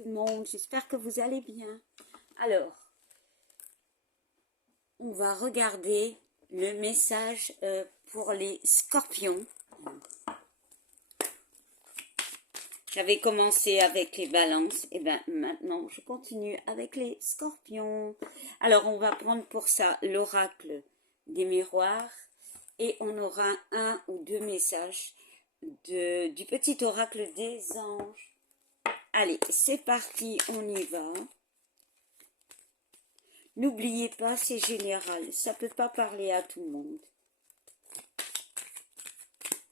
tout le monde, j'espère que vous allez bien. Alors, on va regarder le message pour les scorpions. J'avais commencé avec les balances, et bien maintenant je continue avec les scorpions. Alors on va prendre pour ça l'oracle des miroirs et on aura un ou deux messages du petit oracle des anges. Allez, c'est parti, on y va. N'oubliez pas, c'est général, ça ne peut pas parler à tout le monde.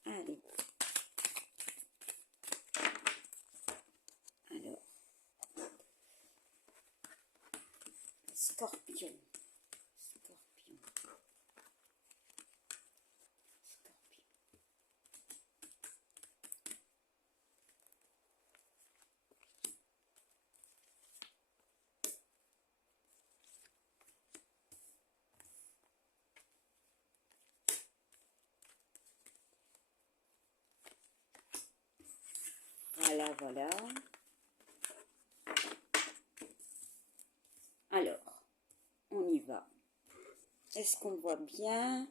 Allez. Alors, scorpion. Voilà, voilà. Alors, on y va. Est-ce qu'on voit bien?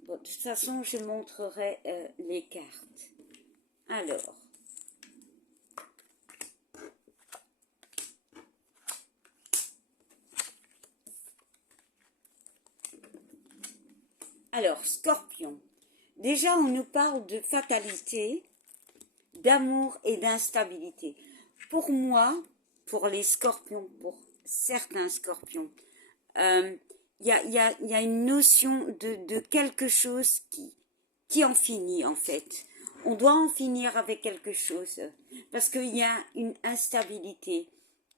Bon, de toute façon, je montrerai les cartes. Alors, Scorpion. Déjà, on nous parle de fatalité, d'amour et d'instabilité. Pour moi, pour les scorpions, pour certains scorpions, il y a une notion de quelque chose qui en finit en fait. On doit en finir avec quelque chose parce qu'il y a une instabilité,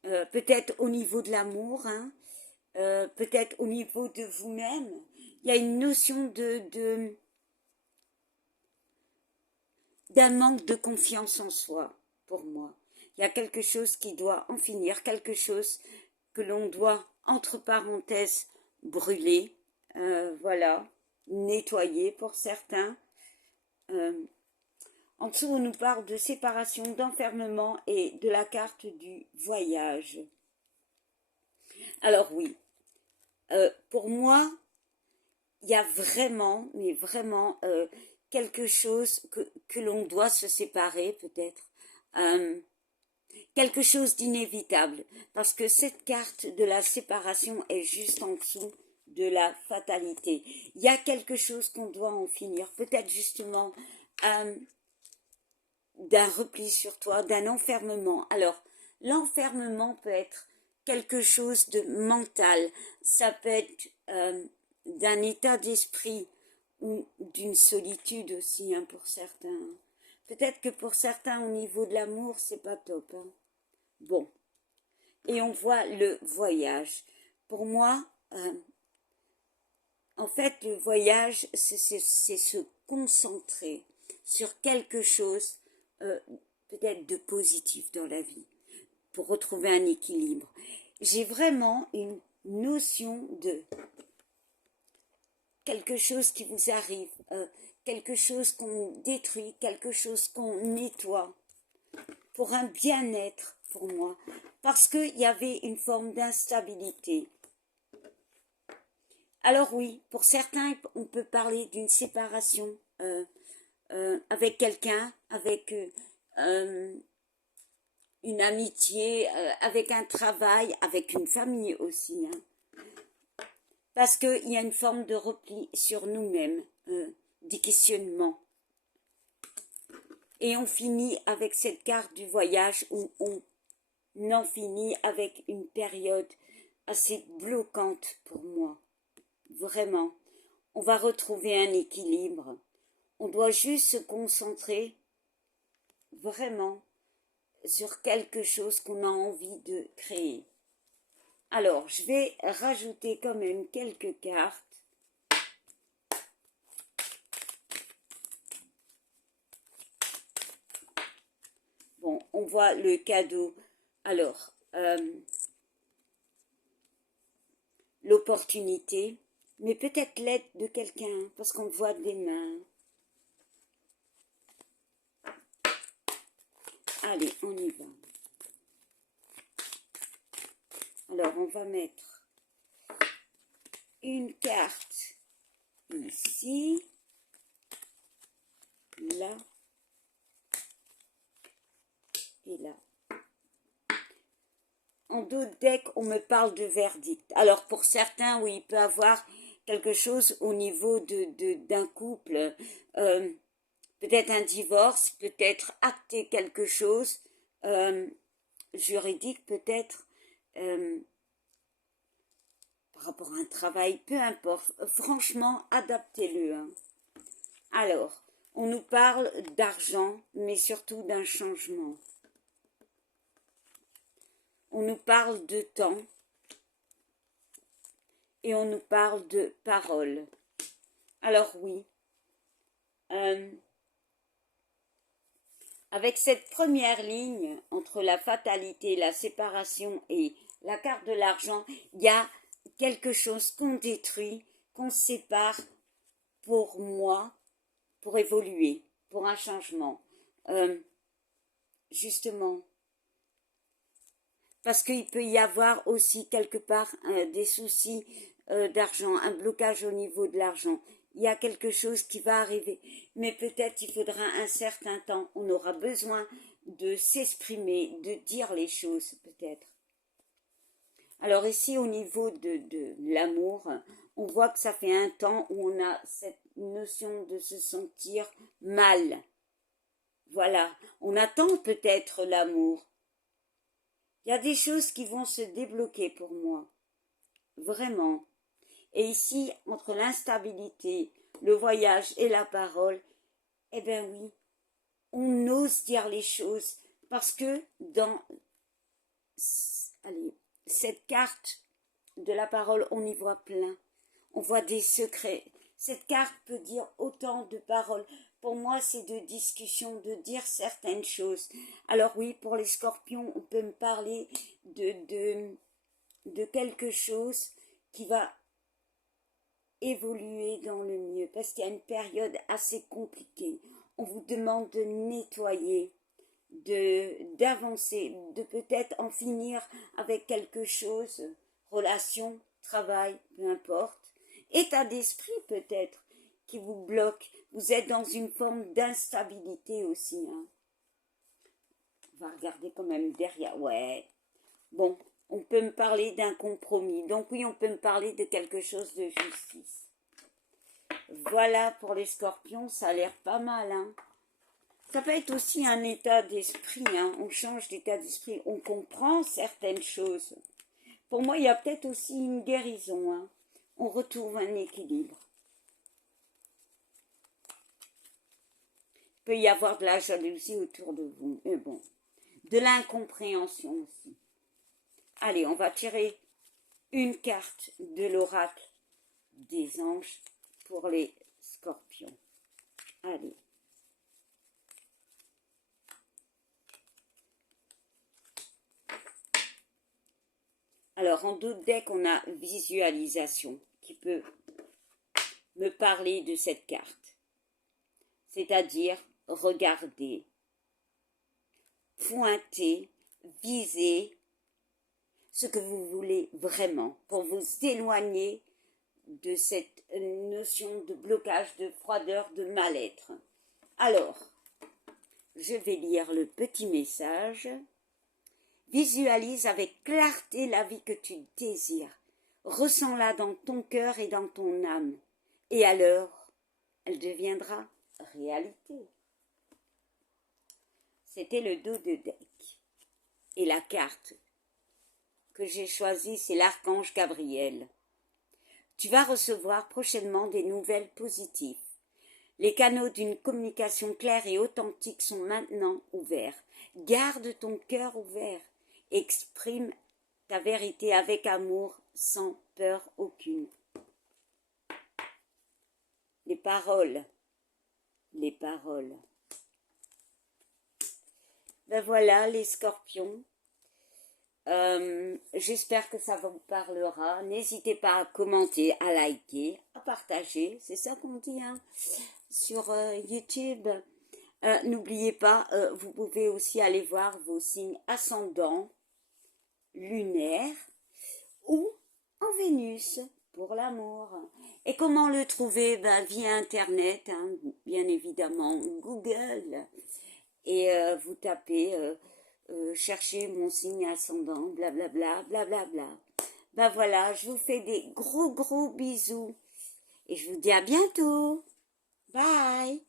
peut-être au niveau de l'amour, hein, peut-être au niveau de vous-même. Il y a une notion d'un manque de confiance en soi, pour moi. Il y a quelque chose qui doit en finir, quelque chose que l'on doit, entre parenthèses, brûler, voilà, nettoyer pour certains. En dessous, on nous parle de séparation, d'enfermement et de la carte du voyage. Alors oui, pour moi, il y a vraiment, mais vraiment, quelque chose que l'on doit se séparer peut-être, quelque chose d'inévitable, parce que cette carte de la séparation est juste en dessous de la fatalité. Il y a quelque chose qu'on doit en finir, peut-être justement d'un repli sur toi, d'un enfermement. Alors, l'enfermement peut être quelque chose de mental, ça peut être d'un état d'esprit ou d'une solitude aussi, hein, pour certains. Peut-être que pour certains, au niveau de l'amour, c'est pas top. Hein. Bon. Et on voit le voyage. Pour moi, en fait, le voyage, c'est se concentrer sur quelque chose peut-être de positif dans la vie, pour retrouver un équilibre. J'ai vraiment une notion de quelque chose qui vous arrive, quelque chose qu'on détruit, quelque chose qu'on nettoie, pour un bien-être pour moi, parce qu'il y avait une forme d'instabilité. Alors oui, pour certains, on peut parler d'une séparation avec quelqu'un, avec une amitié, avec un travail, avec une famille aussi. Hein. Parce qu'il y a une forme de repli sur nous-mêmes, des questionnements. Et on finit avec cette carte du voyage où on en finit avec une période assez bloquante pour moi. Vraiment. On va retrouver un équilibre. On doit juste se concentrer vraiment sur quelque chose qu'on a envie de créer. Alors, je vais rajouter quand même quelques cartes. Bon, on voit le cadeau. Alors, l'opportunité, mais peut-être l'aide de quelqu'un, parce qu'on voit des mains. Allez, on y va. Alors, on va mettre une carte ici, là et là. En dos de deck, on me parle de verdict. Alors, pour certains, oui, il peut y avoir quelque chose au niveau d'un couple. Peut-être un divorce, peut-être acter quelque chose juridique, peut-être par rapport à un travail, peu importe. Franchement, adaptez-le. Hein. Alors, on nous parle d'argent, mais surtout d'un changement. On nous parle de temps et on nous parle de parole. Alors oui, avec cette première ligne entre la fatalité, la séparation et la carte de l'argent, il y a quelque chose qu'on détruit, qu'on sépare pour moi, pour évoluer, pour un changement. Justement, parce qu'il peut y avoir aussi quelque part des soucis d'argent, un blocage au niveau de l'argent. Il y a quelque chose qui va arriver, mais peut-être il faudra un certain temps. On aura besoin de s'exprimer, de dire les choses peut-être. Alors ici au niveau de l'amour, on voit que ça fait un temps où on a cette notion de se sentir mal. Voilà, on attend peut-être l'amour. Il y a des choses qui vont se débloquer pour moi, vraiment. Et ici, entre l'instabilité, le voyage et la parole, eh bien oui, on ose dire les choses parce que dans cette carte de la parole, on y voit plein. On voit des secrets. Cette carte peut dire autant de paroles. Pour moi, c'est de discussion, de dire certaines choses. Alors oui, pour les scorpions, on peut me parler de quelque chose qui va évoluer dans le mieux, parce qu'il y a une période assez compliquée. On vous demande de nettoyer, d'avancer, de peut-être en finir avec quelque chose, relation, travail, peu importe, état d'esprit peut-être qui vous bloque. Vous êtes dans une forme d'instabilité aussi. Hein. On va regarder quand même derrière. Ouais. Bon, on peut me parler d'un compromis. Donc oui, on peut me parler de quelque chose de justice. Voilà pour les scorpions, ça a l'air pas mal. Hein. Ça peut être aussi un état d'esprit. Hein. On change d'état d'esprit. On comprend certaines choses. Pour moi, il y a peut-être aussi une guérison. Hein. On retrouve un équilibre. Il peut y avoir de la jalousie autour de vous. Mais bon, de l'incompréhension aussi. Allez, on va tirer une carte de l'oracle des anges pour les scorpions. Allez. Alors, en dos de deck, on a visualisation qui peut me parler de cette carte. C'est-à-dire, regarder, pointer, viser ce que vous voulez vraiment pour vous éloigner de cette notion de blocage, de froideur, de mal-être. Alors, je vais lire le petit message. Visualise avec clarté la vie que tu désires. Ressens-la dans ton cœur et dans ton âme. Et alors, elle deviendra réalité. C'était le dos de deck. Et la carte que j'ai choisie, c'est l'archange Gabriel. Tu vas recevoir prochainement des nouvelles positives. Les canaux d'une communication claire et authentique sont maintenant ouverts. Garde ton cœur ouvert. Exprime ta vérité avec amour, sans peur aucune. Les paroles. Les paroles. Ben voilà, les scorpions. J'espère que ça vous parlera. N'hésitez pas à commenter, à liker, à partager. C'est ça qu'on dit hein, sur YouTube. N'oubliez pas, vous pouvez aussi aller voir vos signes ascendants, lunaires. ou en Vénus pour l'amour. Et comment le trouver? Ben, via Internet, hein, bien évidemment, Google. Et vous tapez, cherchez mon signe ascendant, blablabla, blablabla. Ben voilà, je vous fais des gros bisous. Et je vous dis à bientôt. Bye.